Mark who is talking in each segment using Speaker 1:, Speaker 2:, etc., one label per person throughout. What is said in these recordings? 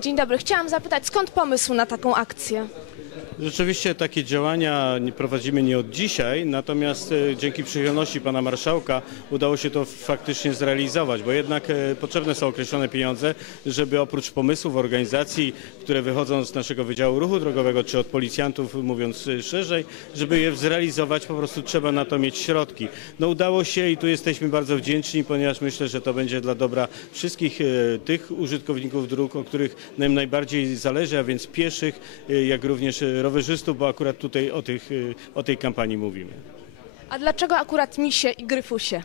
Speaker 1: Dzień dobry. Chciałam zapytać, skąd pomysł na taką akcję?
Speaker 2: Rzeczywiście takie działania prowadzimy nie od dzisiaj, natomiast e, dzięki przychylności pana marszałka udało się to faktycznie zrealizować, bo jednak e, potrzebne są określone pieniądze, żeby oprócz pomysłów organizacji, które wychodzą z naszego Wydziału Ruchu Drogowego, czy od policjantów, mówiąc e, szerzej, żeby je zrealizować, po prostu trzeba na to mieć środki. No udało się i tu jesteśmy bardzo wdzięczni, ponieważ myślę, że to będzie dla dobra wszystkich tych użytkowników dróg, o których nam najbardziej zależy, a więc pieszych, jak również e, rowerzystów, bo akurat tutaj o, tych, e, o tej kampanii mówimy.
Speaker 1: A dlaczego akurat misie i gryfusie?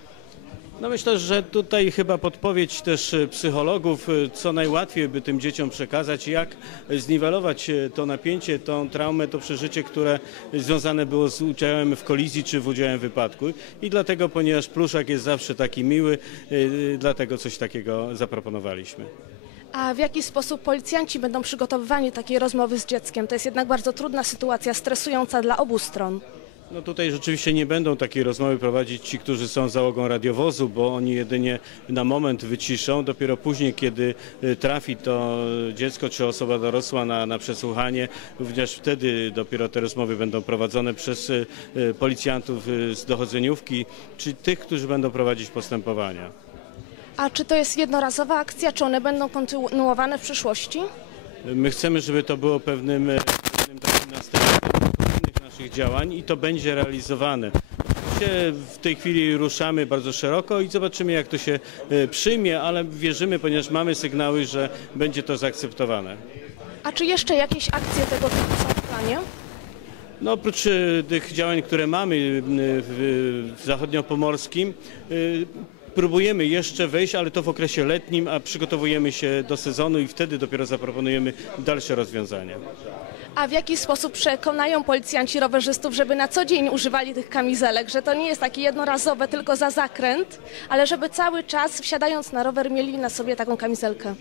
Speaker 2: No myślę, że tutaj chyba podpowiedź też e, psychologów, e, co najłatwiej by tym dzieciom przekazać, jak zniwelować to napięcie, tą traumę, to przeżycie, które związane było z udziałem w kolizji czy w udziałem w wypadku. I dlatego, ponieważ pluszak jest zawsze taki miły, dlatego coś takiego zaproponowaliśmy.
Speaker 1: A w jaki sposób policjanci będą przygotowywani do takiej rozmowy z dzieckiem? To jest jednak bardzo trudna sytuacja, stresująca dla obu stron.
Speaker 2: No tutaj rzeczywiście nie będą takiej rozmowy prowadzić ci, którzy są załogą radiowozu, bo oni jedynie na moment wyciszą. Dopiero później, kiedy y, trafi to dziecko czy osoba dorosła na, na przesłuchanie, również wtedy dopiero te rozmowy będą prowadzone przez y, y, policjantów z dochodzeniówki, czy tych, którzy będą prowadzić postępowania.
Speaker 1: A czy to jest jednorazowa akcja, czy one będą kontynuowane w przyszłości?
Speaker 2: My chcemy, żeby to było pewnym, e, pewnym takim następstwem innych naszych działań i to będzie realizowane. Oczywiście w tej chwili ruszamy bardzo szeroko i zobaczymy, jak to się e, przyjmie, ale wierzymy, ponieważ mamy sygnały, że będzie to zaakceptowane.
Speaker 1: A czy jeszcze jakieś akcje tego typu są w planie?
Speaker 2: No, oprócz e, tych działań, które mamy w, w zachodniopomorskim, próbujemy jeszcze wejść, ale to w okresie letnim, a przygotowujemy się do sezonu i wtedy dopiero zaproponujemy dalsze rozwiązania.
Speaker 1: A w jaki sposób przekonają policjanci rowerzystów, żeby na co dzień używali tych kamizelek, że to nie jest takie jednorazowe tylko za zakręt, ale żeby cały czas wsiadając na rower mieli na sobie taką kamizelkę?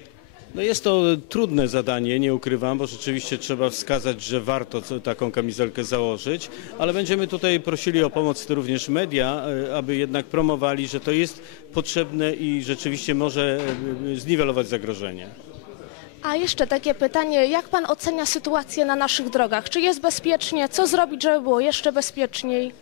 Speaker 2: No jest to trudne zadanie, nie ukrywam, bo rzeczywiście trzeba wskazać, że warto taką kamizelkę założyć, ale będziemy tutaj prosili o pomoc również media, e, aby jednak promowali, że to jest potrzebne i rzeczywiście może e, zniwelować zagrożenie.
Speaker 1: A jeszcze takie pytanie, jak pan ocenia sytuację na naszych drogach? Czy jest bezpiecznie? Co zrobić, żeby było jeszcze bezpieczniej?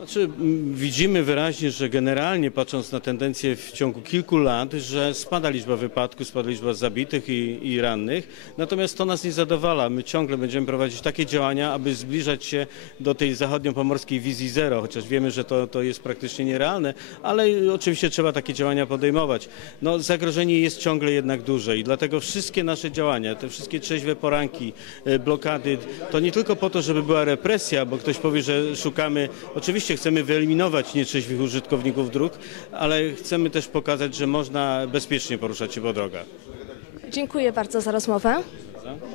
Speaker 2: Znaczy, widzimy wyraźnie, że generalnie patrząc na tendencję w ciągu kilku lat, że spada liczba wypadków, spada liczba zabitych i, i rannych, natomiast to nas nie zadowala. My ciągle będziemy prowadzić takie działania, aby zbliżać się do tej zachodniopomorskiej wizji zero, chociaż wiemy, że to, to jest praktycznie nierealne, ale oczywiście trzeba takie działania podejmować. No, zagrożenie jest ciągle jednak duże i dlatego wszystkie nasze działania, te wszystkie trzeźwe poranki, e, blokady, to nie tylko po to, żeby była represja, bo ktoś powie, że szukamy, oczywiście chcemy wyeliminować nietrzeźwych użytkowników dróg, ale chcemy też pokazać, że można bezpiecznie poruszać się po drogach.
Speaker 1: Dziękuję bardzo za rozmowę.
Speaker 2: Prawda?